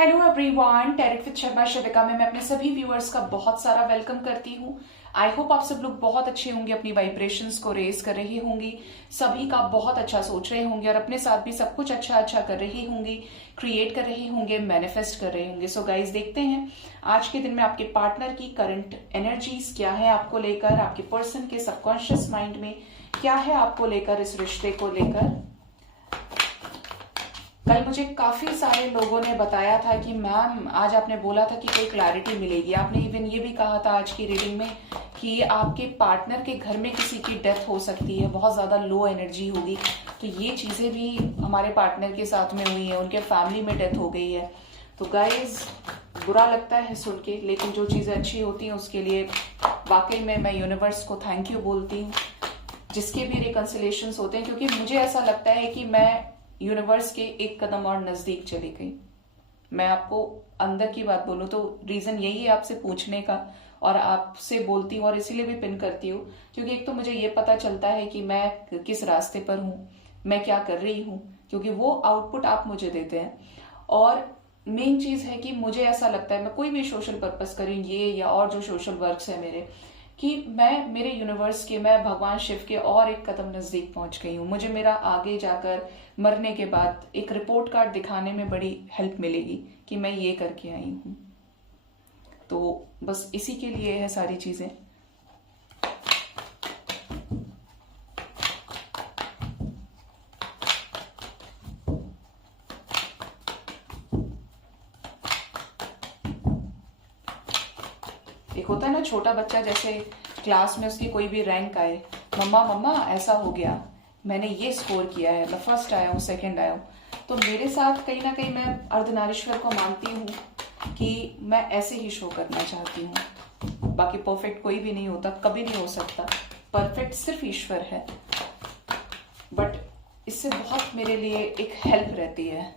Hello everyone, tarot with Sharma Shavika में मैं अपने सभी व्यूअर्स का बहुत सारा वेलकम करती हूँ। आई होप आप सब लोग बहुत अच्छे होंगे, अपनी वाइब्रेशंस को रेज कर रही होंगी, सभी का बहुत अच्छा सोच रहे होंगे और अपने साथ भी सब कुछ अच्छा अच्छा कर रही होंगी, क्रिएट कर रही होंगे, मैनिफेस्ट कर रहे होंगे। सो गाइज देखते हैं आज के दिन में आपके पार्टनर की करंट एनर्जीज क्या है आपको लेकर, आपके पर्सन के सबकॉन्शियस माइंड में क्या है आपको लेकर, इस रिश्ते को लेकर। कल मुझे काफी सारे लोगों ने बताया था कि मैम आज आपने बोला था कि कोई क्लैरिटी मिलेगी। आपने इवन ये भी कहा था आज की रीडिंग में कि आपके पार्टनर के घर में किसी की डेथ हो सकती है, बहुत ज्यादा लो एनर्जी होगी। तो ये चीजें भी हमारे पार्टनर के साथ में हुई है, उनके फैमिली में डेथ हो गई है। तो गाइज बुरा लगता है सुन के, लेकिन जो चीजें अच्छी होती हैं उसके लिए वाकई में मैं यूनिवर्स को थैंक यू बोलती हूँ, जिसके भी रिकंसिलेशंस होते हैं, क्योंकि मुझे ऐसा लगता है कि मैं यूनिवर्स के एक कदम और नजदीक चली गई। मैं आपको अंदर की बात बोलूं तो रीजन यही है आपसे पूछने का, और आपसे बोलती हूँ और इसीलिए भी पिन करती हूँ क्योंकि एक तो मुझे ये पता चलता है कि मैं किस रास्ते पर हूँ, मैं क्या कर रही हूँ, क्योंकि वो आउटपुट आप मुझे देते हैं। और मेन चीज है कि मुझे ऐसा लगता है मैं कोई भी सोशल पर्पस करूँ, ये या और जो सोशल वर्क्स है मेरे, कि मैं मेरे यूनिवर्स के, मैं भगवान शिव के और एक कदम नजदीक पहुंच गई हूँ। मुझे मेरा आगे जाकर मरने के बाद एक रिपोर्ट कार्ड दिखाने में बड़ी हेल्प मिलेगी कि मैं ये करके आई हूँ। तो बस इसी के लिए है सारी चीजें। एक होता है ना छोटा बच्चा, जैसे क्लास में उसकी कोई भी रैंक आए, मम्मा मम्मा ऐसा हो गया, मैंने ये स्कोर किया है, मैं फर्स्ट आया हूँ, सेकंड आया हूँ। तो मेरे साथ कहीं ना कहीं मैं अर्धनारीश्वर को मानती हूँ कि मैं ऐसे ही शो करना चाहती हूँ। बाकी परफेक्ट कोई भी नहीं होता, कभी नहीं हो सकता, परफेक्ट सिर्फ ईश्वर है। बट इससे बहुत मेरे लिए एक हेल्प रहती है।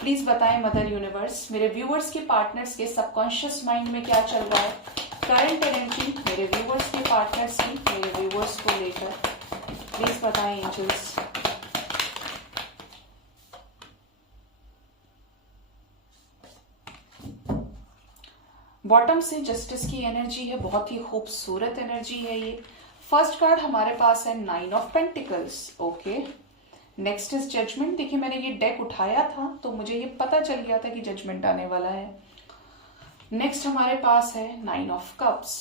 प्लीज बताएं मदर यूनिवर्स, मेरे व्यूअर्स के पार्टनर्स के सबकॉन्शियस माइंड में क्या चल रहा है, करंट एनर्जी मेरे व्यूअर्स के पार्टनर्स की, मेरे व्यूअर्स को लेकर प्लीज बताएं एंजल्स। बॉटम से जस्टिस की एनर्जी है, बहुत ही खूबसूरत एनर्जी है ये। फर्स्ट कार्ड हमारे पास है 9 of pentacles. Okay, next is judgement. देखिए मैंने ये डेक उठाया था तो मुझे ये पता चल गया था कि जजमेंट आने वाला है। नेक्स्ट हमारे पास है 9 of cups.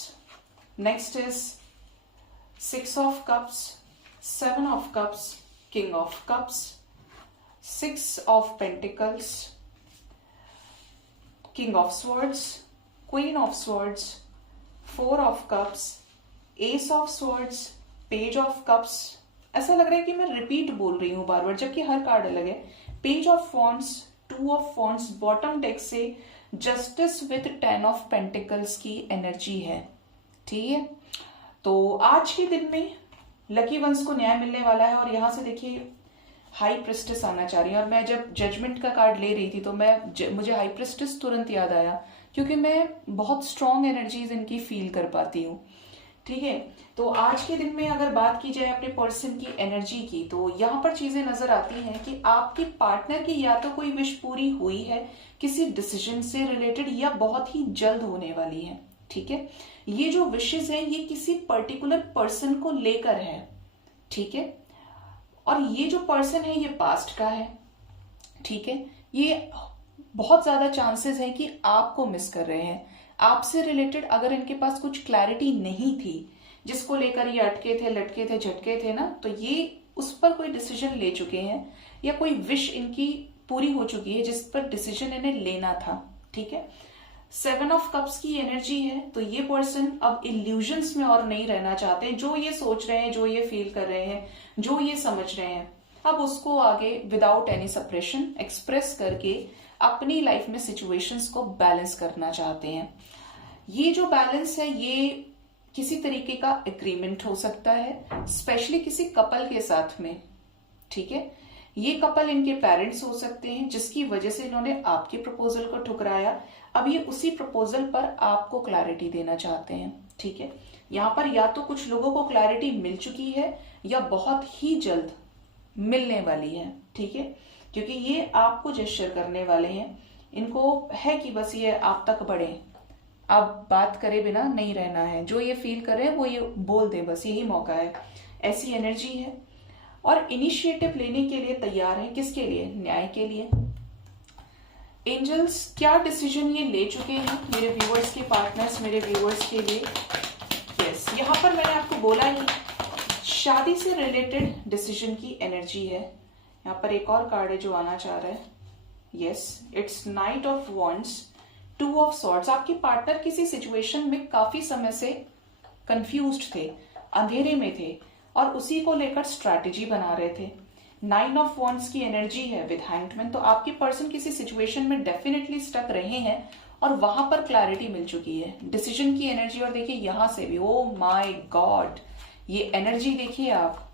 Next is 6 of cups, 7 of cups, king of cups, 6 of pentacles, king of swords, queen of swords, 4 of cups, S of swords, page of cups. ऐसा लग रहा है कि मैं रिपीट बोल रही हूं बार बार, जबकि हर कार्ड अलग है। Page of wands, 2 of wands, bottom deck से जस्टिस विद 10 ऑफ पेंटिकल्स की एनर्जी है। ठीक है, तो आज के दिन में लकी वंस को न्याय मिलने वाला है। और यहां से देखिए हाई प्रिस्टेस आना चाह रही है, और मैं जब जजमेंट का कार्ड ले रही थी तो मुझे हाई प्रिस्टेस तुरंत याद आया, क्योंकि मैं बहुत स्ट्रॉन्ग एनर्जीज इनकी फील कर पाती हूँ। ठीक है, तो आज के दिन में अगर बात की जाए अपने पर्सन की एनर्जी की, तो यहाँ पर चीजें नजर आती हैं कि आपके पार्टनर की या तो कोई विश पूरी हुई है किसी डिसीजन से रिलेटेड, या बहुत ही जल्द होने वाली है। ठीक है, ये जो विशेष है ये किसी पर्टिकुलर पर्सन को लेकर है। ठीक है, और ये जो पर्सन है ये पास्ट का है। ठीक है, ये बहुत ज्यादा चांसेस है कि आपको मिस कर रहे हैं। आपसे रिलेटेड अगर इनके पास कुछ क्लैरिटी नहीं थी, जिसको लेकर ये अटके थे, लटके थे, झटके थे ना, तो ये उस पर कोई डिसीजन ले चुके हैं, या कोई विश इनकी पूरी हो चुकी है जिस पर डिसीजन इन्हें लेना था। ठीक है, 7 ऑफ कप्स की एनर्जी है, तो ये पर्सन अब इल्यूजन्स में और नहीं रहना चाहते। जो ये सोच रहे हैं, जो ये फील कर रहे हैं, जो ये समझ रहे हैं, अब उसको आगे विदाउट एनी सप्रेशन एक्सप्रेस करके अपनी लाइफ में सिचुएशंस को बैलेंस करना चाहते हैं। ये जो बैलेंस है ये किसी तरीके का एग्रीमेंट हो सकता है, स्पेशली किसी कपल के साथ में। ठीक है, ये कपल इनके पेरेंट्स हो सकते हैं, जिसकी वजह से इन्होंने आपके प्रपोजल को ठुकराया। अब ये उसी प्रपोजल पर आपको क्लैरिटी देना चाहते हैं। ठीक है, यहाँ पर या तो कुछ लोगों को क्लैरिटी मिल चुकी है या बहुत ही जल्द मिलने वाली है। ठीक है, क्योंकि ये आपको जेस्चर करने वाले हैं इनको है कि बस ये आप तक बढ़े, अब बात करे बिना नहीं रहना है, जो ये फील कर रहे हैं वो ये बोल दे, बस यही मौका है, ऐसी एनर्जी है। और इनिशिएटिव लेने के लिए तैयार है, किसके लिए? न्याय के लिए। एंजल्स क्या डिसीजन ये ले चुके हैं मेरे व्यूअर्स के पार्टनर्स, मेरे व्यूअर्स के लिए? यस, यहाँ पर मैंने आपको बोला ही, शादी से रिलेटेड डिसीजन की एनर्जी है। यहाँ पर एक और कार्ड है जो आना चाह रहा है। Yes, it's night of wands, two of swords. आपके पार्टनर किसी सिचुएशन में काफी समय से कंफ्यूज्ड थे, अंधेरे में थे और उसी को लेकर स्ट्रैटेजी बना रहे थे। 9 ऑफ वॉन्ड्स की एनर्जी है विद हैंगमैन। तो आपके पर्सन किसी सिचुएशन में डेफिनेटली स्टक रहे हैं और वहां पर क्लैरिटी मिल चुकी है, डिसीजन की एनर्जी। और देखिए यहां से भी, ओ माय गॉड, ये एनर्जी देखिए आप,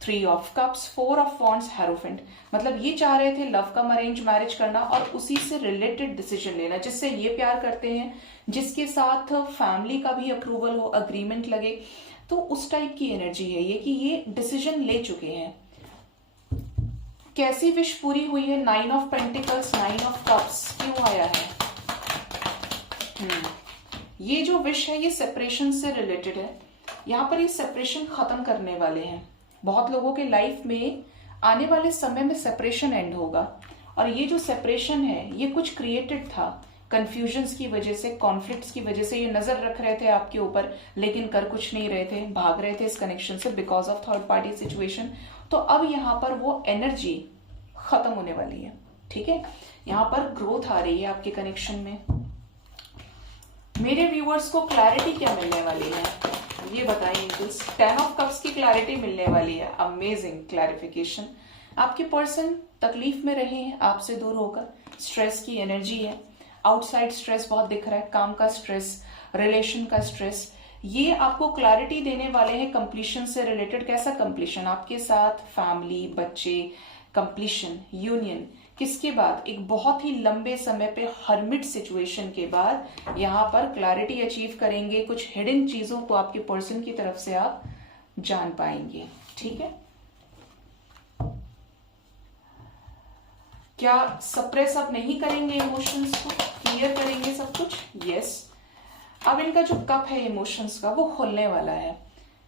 3 of cups, 4 of wands, hierophant. मतलब ये चाह रहे थे लव कम अरेंज मैरिज करना और उसी से रिलेटेड डिसीजन लेना, जिससे ये प्यार करते हैं, जिसके साथ फैमिली का भी अप्रूवल हो, अग्रीमेंट लगे। तो उस टाइप की एनर्जी है ये कि ये डिसीजन ले चुके हैं। कैसी विश पूरी हुई है? 9 ऑफ पेंटिकल्स, 9 ऑफ कप्स क्यों आया है? ये जो विश है ये सेपरेशन से रिलेटेड है। यहाँ पर ये सेपरेशन खत्म करने वाले हैं। बहुत लोगों के लाइफ में आने वाले समय में सेपरेशन एंड होगा और ये जो सेपरेशन है ये कुछ क्रिएटेड था, कंफ्यूजन्स की वजह से, कॉन्फ्लिक्ट्स की वजह से। ये नजर रख रहे थे आपके ऊपर लेकिन कर कुछ नहीं रहे थे, भाग रहे थे इस कनेक्शन से because of third party situation. तो अब यहाँ पर वो एनर्जी खत्म होने वाली है, ठीक है। यहाँ पर ग्रोथ आ रही है आपके कनेक्शन में। मेरे व्यूअर्स को क्लैरिटी क्या मिलने वाली है ये बताइए। 10 ऑफ कप्स की क्लैरिटी मिलने वाली है, अमेजिंग क्लैरिफिकेशन। आपके पर्सन तकलीफ में रहे हैं आपसे दूर होकर, स्ट्रेस की एनर्जी है, आउटसाइड स्ट्रेस बहुत दिख रहा है, काम का स्ट्रेस, रिलेशन का स्ट्रेस। ये आपको क्लैरिटी देने वाले हैं कंप्लीशन से रिलेटेड। कैसा कंप्लीशन? आपके साथ फैमिली, बच्चे, कंप्लीशन, यूनियन। किसके बाद? एक बहुत ही लंबे समय पे हर्मिट सिचुएशन के बाद यहाँ पर क्लैरिटी अचीव करेंगे। कुछ हिडन चीजों को आपके पर्सन की तरफ से आप जान पाएंगे, ठीक है। क्या सप्रेस अब नहीं करेंगे इमोशंस को, क्लियर करेंगे सब कुछ? यस। अब इनका जो कप है इमोशंस का वो खुलने वाला है।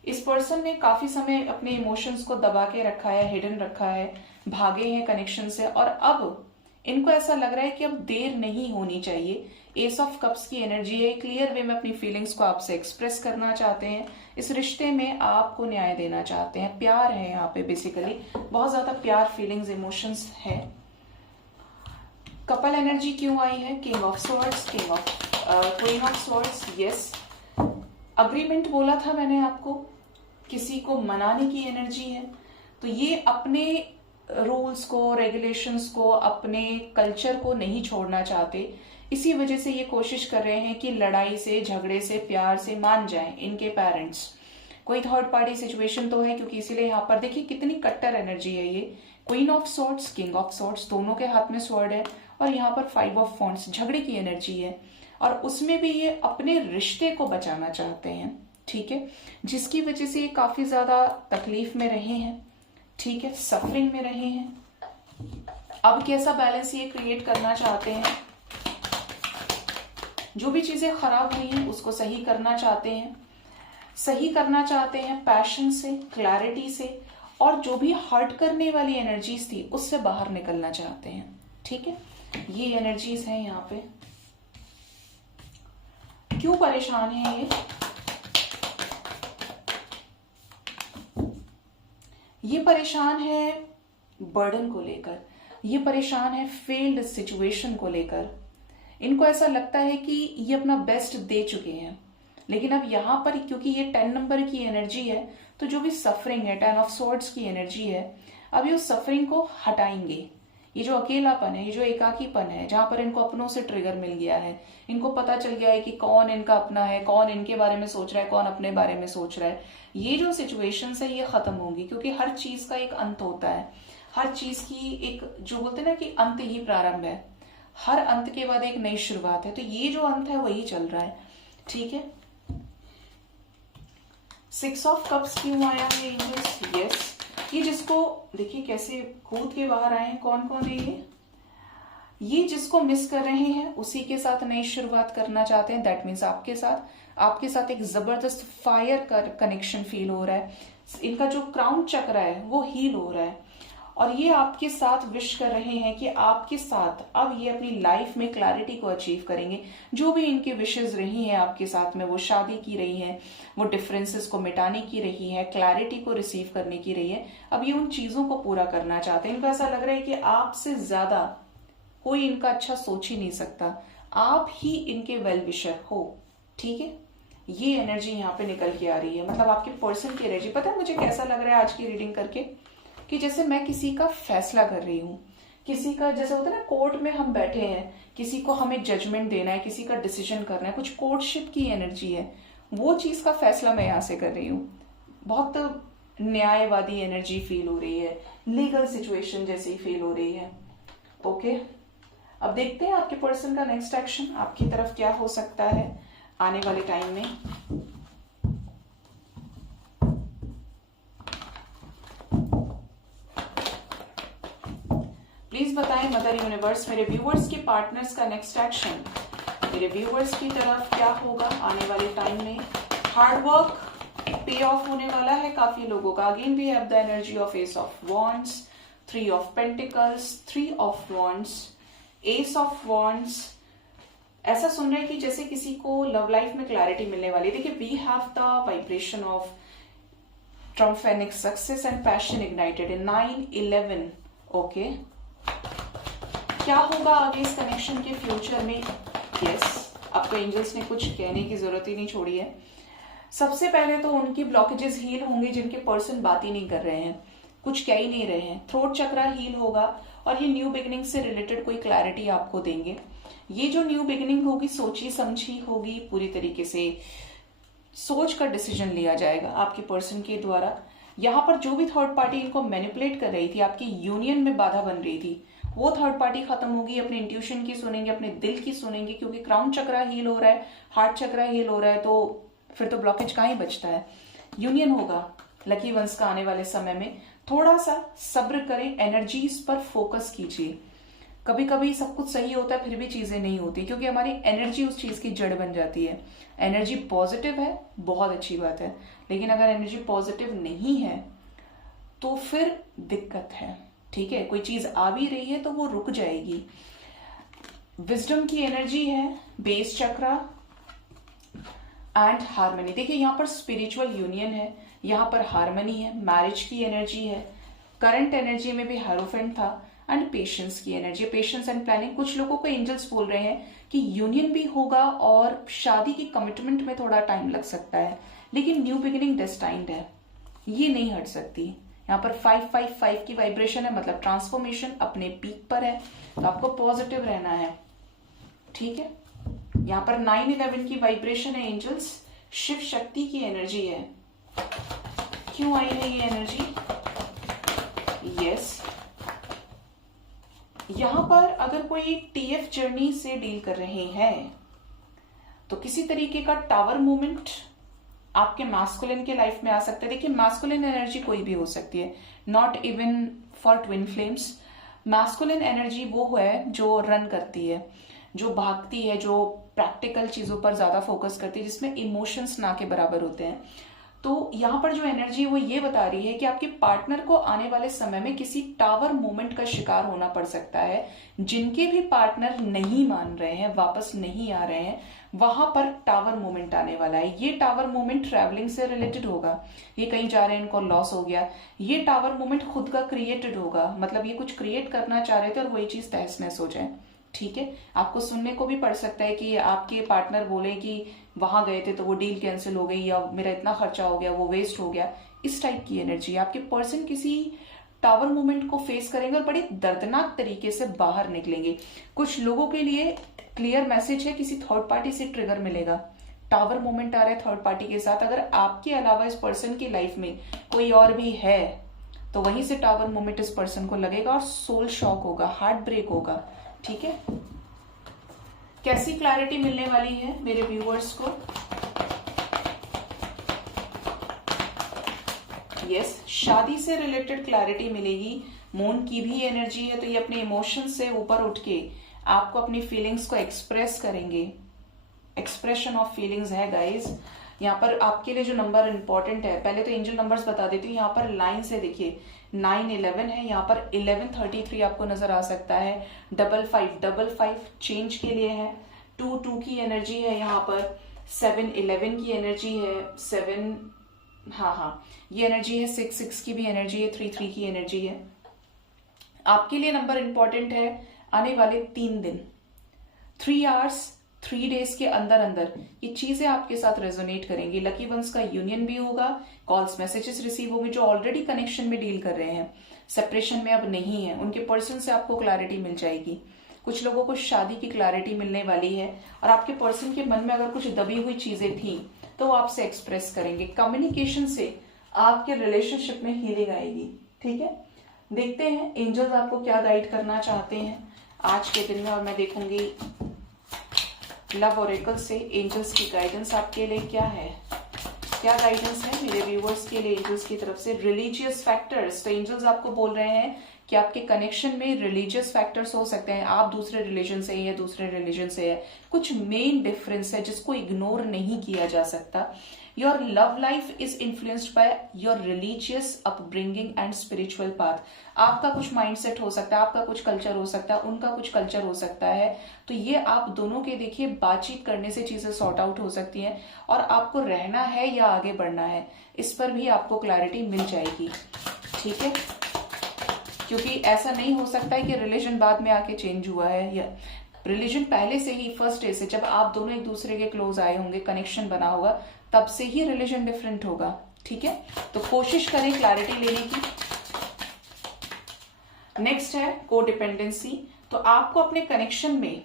इस पर्सन ने काफी समय अपने इमोशंस को दबा के रखा है, हिडन रखा है, भागे हैं कनेक्शन से और अब इनको ऐसा लग रहा है कि अब देर नहीं होनी चाहिए। एस ऑफ कप्स की एनर्जी है, क्लियर वे में अपनी फीलिंग्स को आपसे एक्सप्रेस करना चाहते हैं। इस रिश्ते में आपको न्याय देना चाहते हैं, प्यार है यहाँ पे, बेसिकली बहुत ज्यादा प्यार, फीलिंग्स, इमोशंस है। कपल एनर्जी क्यों आई है? King of swords, king of queen of swords. Yes, agreement बोला था मैंने आपको, किसी को मनाने की एनर्जी है। तो ये अपने रूल्स को, रेगुलेशंस को, अपने कल्चर को नहीं छोड़ना चाहते। इसी वजह से ये कोशिश कर रहे हैं कि लड़ाई से, झगड़े से, प्यार से मान जाएं इनके पेरेंट्स। कोई थर्ड पार्टी सिचुएशन तो है, क्योंकि इसीलिए यहाँ पर देखिए कितनी कट्टर एनर्जी है ये। Queen of swords, king of swords, दोनों के हाथ में स्वॉर्ड है और यहाँ पर 5 ऑफ वॉन्ड्स, झगड़े की एनर्जी है। और उसमें भी ये अपने रिश्ते को बचाना चाहते हैं, ठीक है, जिसकी वजह से ये काफी ज्यादा तकलीफ में रहे हैं, ठीक है, सफरिंग में रहे हैं। अब कैसा बैलेंस ये क्रिएट करना चाहते हैं? जो भी चीजें खराब हुई हैं उसको सही करना चाहते हैं, सही करना चाहते हैं पैशन से, क्लैरिटी से, और जो भी हर्ट करने वाली एनर्जीज थी उससे बाहर निकलना चाहते हैं, ठीक है। ये एनर्जीज हैं यहाँ पे। क्यों परेशान है ये परेशान है बर्डन को लेकर, ये परेशान है फेल्ड सिचुएशन को लेकर। इनको ऐसा लगता है कि ये अपना बेस्ट दे चुके हैं, लेकिन अब यहां पर क्योंकि ये 10 नंबर की एनर्जी है, तो जो भी सफरिंग है, 10 ऑफ स्वॉर्ड्स की एनर्जी है, अब ये उस सफरिंग को हटाएंगे। ये जो अकेलापन है, ये जो एकाकीपन है, जहां पर इनको अपनों से ट्रिगर मिल गया है, इनको पता चल गया है कि कौन इनका अपना है, कौन इनके बारे में सोच रहा है, कौन अपने बारे में सोच रहा है, ये जो सिचुएशंस है ये खत्म होंगी। क्योंकि हर चीज का एक अंत होता है, हर चीज की एक, जो बोलते हैं ना कि अंत ही प्रारंभ है, हर अंत के बाद एक नई शुरुआत है। तो ये जो अंत है वही चल रहा है, ठीक है। 6 ऑफ कप्स क्यों आया है एंजल्स? यस, ये जिसको देखिए कैसे कूद के बाहर आए हैं, कौन कौन है ये? ये जिसको मिस कर रहे हैं उसी के साथ नई शुरुआत करना चाहते हैं। दैट मीन्स आपके साथ एक जबरदस्त फायर का कनेक्शन फील हो रहा है। इनका जो क्राउन चक्र है वो हील हो रहा है और ये आपके साथ विश कर रहे हैं कि आपके साथ अब ये अपनी लाइफ में क्लैरिटी को अचीव करेंगे। जो भी इनकी विशेष रही हैं आपके साथ में, वो शादी की रही हैं, वो डिफरेंसेस को मिटाने की रही है, क्लैरिटी को रिसीव करने की रही है, अब ये उन चीजों को पूरा करना चाहते हैं। इनको ऐसा लग रहा है कि आपसे ज्यादा कोई इनका अच्छा सोच ही नहीं सकता, आप ही इनके वेल विशर हो। ठीक है, ये एनर्जी यहाँ पे निकल के आ रही है। मतलब आपके पर्सन की एनर्जी, पता है मुझे कैसा लग रहा है आज की रीडिंग करके, कि जैसे मैं किसी का फैसला कर रही हूँ, किसी का, जैसे होता है ना कोर्ट में हम बैठे हैं, किसी को हमें जजमेंट देना है, किसी का डिसीजन करना है, कुछ कोर्टशिप की एनर्जी है, वो चीज का फैसला मैं यहाँ से कर रही हूँ। बहुत न्यायवादी एनर्जी फील हो रही है, लीगल सिचुएशन जैसी फील हो रही है। ओके, अब देखते हैं आपके पर्सन का नेक्स्ट एक्शन आपकी तरफ क्या हो सकता है आने वाले टाइम में। प्लीज बताएं मदर यूनिवर्स, मेरे व्यूअर्स के पार्टनर्स का नेक्स्ट एक्शन मेरे व्यूअर्स की तरफ क्या होगा आने वाले टाइम में। हार्डवर्क पे ऑफ होने वाला है काफी लोगों का। Again we have the energy of ace of wands, 3 of pentacles, 3 of wands, ace of wands. ऐसा सुन रहे हैं कि जैसे किसी को लव लाइफ में क्लैरिटी मिलने वाली है। देखिए, we have the vibration of triumphant success and passion ignited in 9-11। Okay, क्या होगा आगे इस कनेक्शन के फ्यूचर में? यस, आपको एंजल्स ने कुछ कहने की जरूरत ही नहीं छोड़ी है। सबसे पहले तो उनकी ब्लॉकेजेस हील होंगी जिनके पर्सन बात ही नहीं कर रहे हैं, कुछ कह ही नहीं रहे हैं। थ्रोट चक्रा हील होगा और ये न्यू बिगिनिंग से रिलेटेड कोई क्लैरिटी आपको देंगे। ये जो न्यू बिगिनिंग होगी सोची समझी होगी, पूरी तरीके से सोच कर डिसीजन लिया जाएगा आपके पर्सन के द्वारा। यहाँ पर जो भी थर्ड पार्टी इनको मैनिपुलेट कर रही थी, आपकी यूनियन में बाधा बन रही थी, वो थर्ड पार्टी खत्म होगी। अपने इंट्यूशन की सुनेंगे, अपने दिल की सुनेंगे, क्योंकि क्राउन चक्रा हील हो रहा है, हार्ट चक्रा हील हो रहा है, तो फिर तो ब्लॉकेज कहाँ ही बचता है। यूनियन होगा लकी वंस का आने वाले समय में। थोड़ा सा सब्र करें, एनर्जीज पर फोकस कीजिए। कभी कभी सब कुछ सही होता है फिर भी चीजें नहीं होती, क्योंकि हमारी एनर्जी उस चीज की जड़ बन जाती है। एनर्जी पॉजिटिव है, बहुत अच्छी बात है, लेकिन अगर एनर्जी पॉजिटिव नहीं है तो फिर दिक्कत है। ठीक है, कोई चीज आ भी रही है तो वो रुक जाएगी। विजडम की एनर्जी है, बेस चक्रा एंड हार्मनी। देखिए, यहाँ पर स्पिरिचुअल यूनियन है, यहाँ पर हार्मनी है, मैरिज की एनर्जी है। करंट एनर्जी में भी हायरोफेंट था एंड पेशेंस की एनर्जी, पेशेंस एंड प्लानिंग। कुछ लोगों को एंजल्स बोल रहे हैं कि यूनियन भी होगा और शादी की कमिटमेंट में थोड़ा टाइम लग सकता है, लेकिन न्यू बिगिनिंग डेस्टाइन्ड है, ये नहीं हट सकती। यहाँ पर 555 की वाइब्रेशन है, मतलब ट्रांसफॉर्मेशन अपने पीक पर है, तो आपको पॉजिटिव रहना है। ठीक है, यहाँ पर 9-11 की वाइब्रेशन है एंजल्स, शिव शक्ति की एनर्जी है। क्यों आई है ये एनर्जी? यस, यहां पर अगर कोई टीएफ जर्नी से डील कर रहे हैं तो किसी तरीके का टावर मूवमेंट आपके मैस्कुलिन के लाइफ में आ सकता है। देखिए, मैस्कुलिन एनर्जी कोई भी हो सकती है, not even for twin flames. Masculine energy वो है जो रन करती है, जो भागती है, जो प्रैक्टिकल चीजों पर ज्यादा फोकस करती है, जिसमें इमोशंस ना के बराबर होते हैं। तो यहाँ पर जो एनर्जी वो ये बता रही है कि आपके पार्टनर को आने वाले समय में किसी टावर मूवमेंट का शिकार होना पड़ सकता है। जिनके भी पार्टनर नहीं मान रहे हैं, वापस नहीं आ रहे हैं, वहां पर टावर मूवमेंट आने वाला है। ये टावर मूवमेंट ट्रैवलिंग से रिलेटेड होगा, ये कहीं जा रहे हैं, इनको लॉस हो गया। ये टावर मूवमेंट खुद का क्रिएटेड होगा, मतलब ये कुछ क्रिएट करना चाह रहे थे और वही चीज तहस नहस हो जाए। ठीक है, आपको सुनने को भी पड़ सकता है कि आपके पार्टनर बोले कि वहां गए थे तो वो डील कैंसिल हो गई, या मेरा इतना खर्चा हो गया, वो वेस्ट हो गया। इस टाइप की एनर्जी, आपके पर्सन किसी टावर मूवमेंट को फेस करेंगे और बड़ी दर्दनाक तरीके से बाहर निकलेंगे। कुछ लोगों के लिए क्लियर मैसेज है, किसी थर्ड पार्टी से ट्रिगर मिलेगा। टावर मूवमेंट आ रहा है थर्ड पार्टी के साथ। अगर आपके अलावा इस पर्सन की लाइफ में कोई और भी है तो वहीं से टावर मूवमेंट इस पर्सन को लगेगा और सोल शॉक होगा, हार्ट ब्रेक होगा। ठीक है, कैसी क्लैरिटी मिलने वाली है मेरे व्यूअर्स को? यस, शादी से रिलेटेड क्लैरिटी मिलेगी। मून की भी एनर्जी है, तो ये अपने इमोशन से ऊपर उठ के आपको अपनी फीलिंग्स को एक्सप्रेस करेंगे। एक्सप्रेशन ऑफ फीलिंग्स है गाइज। यहाँ पर आपके लिए जो नंबर इंपॉर्टेंट है, पहले तो एंजल नंबर्स बता देती हूँ। यहाँ पर लाइन से देखिए 911 है, यहाँ पर 1133 आपको नजर आ सकता है, 5555 चेंज के लिए है, 22 की एनर्जी है, यहाँ पर 711 की एनर्जी है, 7 हाँ ये एनर्जी है, 66 की भी एनर्जी है, 33 की एनर्जी है। आपके लिए नंबर इंपॉर्टेंट है आने वाले 3 दिन, 3 आवर्स 3 डेज के अंदर अंदर ये चीजें आपके साथ रेजोनेट करेंगी। लकी वंस का यूनियन भी होगा, कॉल्स मैसेजेस रिसीव होंगे। जो ऑलरेडी कनेक्शन में डील कर रहे हैं, सेपरेशन में अब नहीं है, उनके पर्सन से आपको क्लैरिटी मिल जाएगी। कुछ लोगों को शादी की क्लैरिटी मिलने वाली है, और आपके पर्सन के मन में अगर कुछ दबी हुई चीजें थी तो वो आपसे एक्सप्रेस करेंगे। कम्युनिकेशन से आपके रिलेशनशिप में हीलिंग आएगी। ठीक है, देखते हैं एंजल्स आपको क्या गाइड करना चाहते हैं आज के दिन में। और मैं देखूंगी लव ओरेकल से एंजल्स की गाइडेंस आपके लिए क्या है, क्या गाइडेंस है मेरे व्यूअर्स के लिए एंजल्स की तरफ से। रिलीजियस फैक्टर्स, तो एंजल्स आपको बोल रहे हैं कि आपके कनेक्शन में रिलीजियस फैक्टर्स हो सकते हैं। आप दूसरे रिलीजन से या दूसरे रिलीजन से है, कुछ मेन डिफरेंस है जिसको इग्नोर नहीं किया जा सकता। Your love life is influenced by your religious upbringing and spiritual path. आपका कुछ माइंडसेट हो सकता है, आपका कुछ कल्चर हो सकता है, उनका कुछ कल्चर हो सकता है। तो ये आप दोनों के देखिए बातचीत करने से चीजें सॉर्ट आउट हो सकती हैं, और आपको रहना है या आगे बढ़ना है इस पर भी आपको क्लैरिटी मिल जाएगी। ठीक है, क्योंकि ऐसा नहीं हो सकता है कि रिलीजन बाद में आके चेंज हुआ है, या रिलीजन पहले से ही फर्स्ट डे से जब आप दोनों एक दूसरे के क्लोज आए होंगे, कनेक्शन बना होगा, तब से ही रिलीजन डिफरेंट होगा। ठीक है, तो कोशिश करें क्लैरिटी लेने की। नेक्स्ट है कोडिपेंडेंसी। तो आपको अपने कनेक्शन में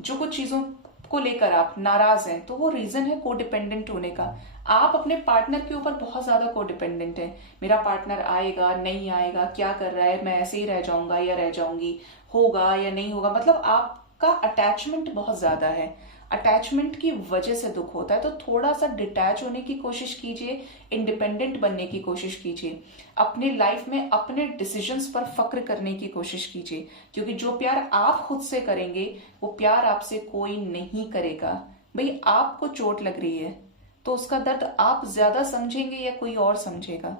जो कुछ चीजों को लेकर आप नाराज हैं, तो वो रीजन है कोडिपेंडेंट होने का। आप अपने पार्टनर के ऊपर बहुत ज्यादा कोडिपेंडेंट है। मेरा पार्टनर आएगा नहीं आएगा, क्या कर रहा है, मैं ऐसे ही रह जाऊंगा या रह जाऊंगी, होगा या नहीं होगा, मतलब आपका अटैचमेंट बहुत ज्यादा है। अटैचमेंट की वजह से दुख होता है। तो थोड़ा सा डिटैच होने की कोशिश कीजिए, इंडिपेंडेंट बनने की कोशिश कीजिए, अपने लाइफ में अपने डिसीजंस पर फक्र करने की कोशिश कीजिए, क्योंकि जो प्यार आप खुद से करेंगे वो प्यार आपसे कोई नहीं करेगा। भाई आपको चोट लग रही है तो उसका दर्द आप ज्यादा समझेंगे या कोई और समझेगा,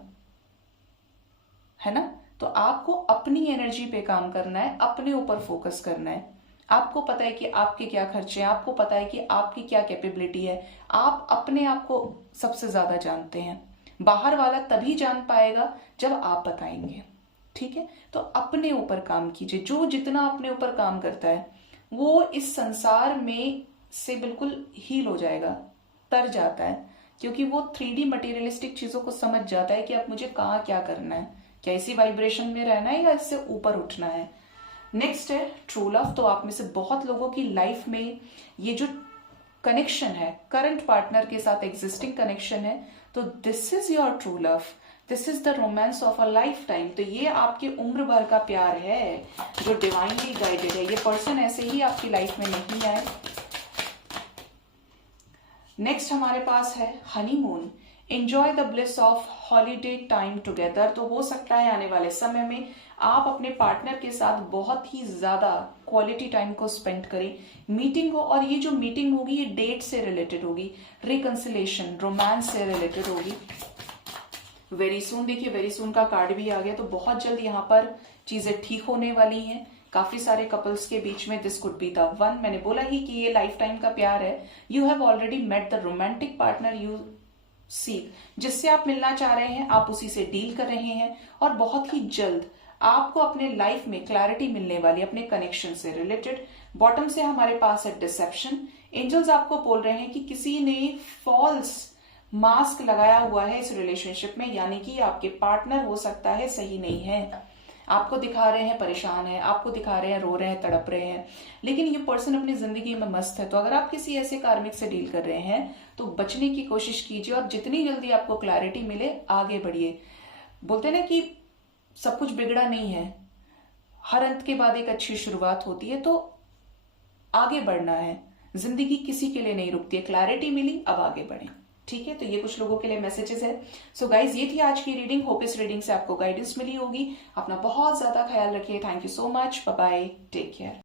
है ना। तो आपको अपनी एनर्जी पे काम करना है, अपने ऊपर फोकस करना है। आपको पता है कि आपके क्या खर्चे हैं, आपको पता है कि आपकी क्या कैपेबिलिटी है, आप अपने आप को सबसे ज्यादा जानते हैं। बाहर वाला तभी जान पाएगा जब आप बताएंगे। ठीक है, तो अपने ऊपर काम कीजिए। जो जितना अपने ऊपर काम करता है वो इस संसार में से बिल्कुल हील हो जाएगा, तर जाता है, क्योंकि वो 3D मटेरियलिस्टिक चीजों को समझ जाता है कि अब मुझे कहाँ क्या करना है, क्या इसी वाइब्रेशन में रहना है या इससे ऊपर उठना है। नेक्स्ट है ट्रू लव। तो आप में से बहुत लोगों की लाइफ में ये जो कनेक्शन है, करंट पार्टनर के साथ एग्जिस्टिंग कनेक्शन है, तो this is your true love, this is the romance of a life time. तो ये आपकी उम्र भर का प्यार है जो डिवाइनली गाइडेड है। ये पर्सन ऐसे ही आपकी लाइफ में नहीं आए। नेक्स्ट हमारे पास है honeymoon. Enjoy the bliss of holiday time together. तो हो सकता है आने वाले समय में आप अपने पार्टनर के साथ बहुत ही ज्यादा क्वालिटी टाइम को स्पेंड करें, मीटिंग हो, और ये जो मीटिंग होगी ये डेट से रिलेटेड होगी, रिकंसिलेशन, रोमांस से रिलेटेड होगी। वेरी सून, देखिए वेरी सून का कार्ड भी आ गया, तो बहुत जल्द यहाँ पर चीजें ठीक होने वाली हैं। काफी सारे कपल्स के बीच में this could be the one. मैंने बोला ही कि ये लाइफ टाइम का प्यार है। You have already met the romantic partner you seek, जिससे आप मिलना चाह रहे हैं, आप उसी से डील कर रहे हैं, और बहुत ही जल्द आपको अपने लाइफ में क्लैरिटी मिलने वाली अपने कनेक्शन से रिलेटेड। बॉटम से हमारे पास है डिसेप्शन। एंजल्स आपको बोल रहे हैं कि किसी ने फॉल्स मास्क लगाया हुआ है इस रिलेशनशिप में, यानी कि आपके पार्टनर हो सकता है सही नहीं है, आपको दिखा रहे हैं परेशान है, आपको दिखा रहे हैं रो रहे हैं, तड़प रहे हैं, लेकिन ये पर्सन अपनी जिंदगी में मस्त है। तो अगर आप किसी ऐसे कार्मिक से डील कर रहे हैं तो बचने की कोशिश कीजिए, और जितनी जल्दी आपको क्लैरिटी मिले आगे बढ़िए। बोलते हैं ना कि सब कुछ बिगड़ा नहीं है, हर अंत के बाद एक अच्छी शुरुआत होती है, तो आगे बढ़ना है। जिंदगी किसी के लिए नहीं रुकती है। क्लैरिटी मिली, अब आगे बढ़े। ठीक है, तो ये कुछ लोगों के लिए मैसेजेस है। सो गाइज, ये थी आज की रीडिंग। होप इस रीडिंग से आपको गाइडेंस मिली होगी। अपना बहुत ज्यादा ख्याल रखिए। Thank you so much. Bye bye, take care.